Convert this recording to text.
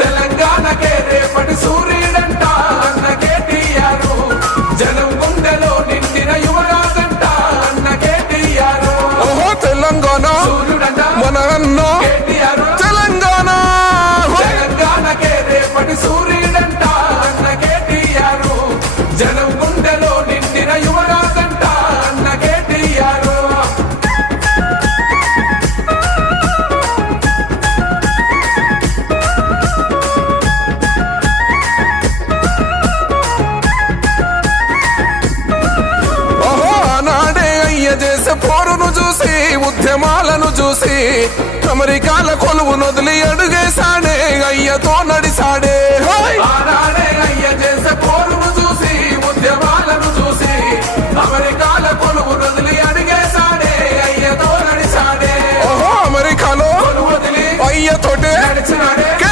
తెలంగాణకే రేపటి సూర్యుడంట అన్న కేటీఆర్, జనం గుండెలో నిండిన యువరాజంట అన్న కేటీఆర్. ఓహో తెలంగాణ సూర్యుడంట మన అన్న కేటీఆర్, తెలంగాణ. తెలంగాణకే రేపటి సూర్యుడంట అన్న కేటీఆర్, జనం గుండెలో నిండిన యువరాజంట అన్న కేటీఆర్. ఓహో ఆనాడే అయ్య చేసే పోరును చూసి, ఉద్యమాలను చూసి, అమెరికాల కొలువు నొదిలి అడుగేశాడే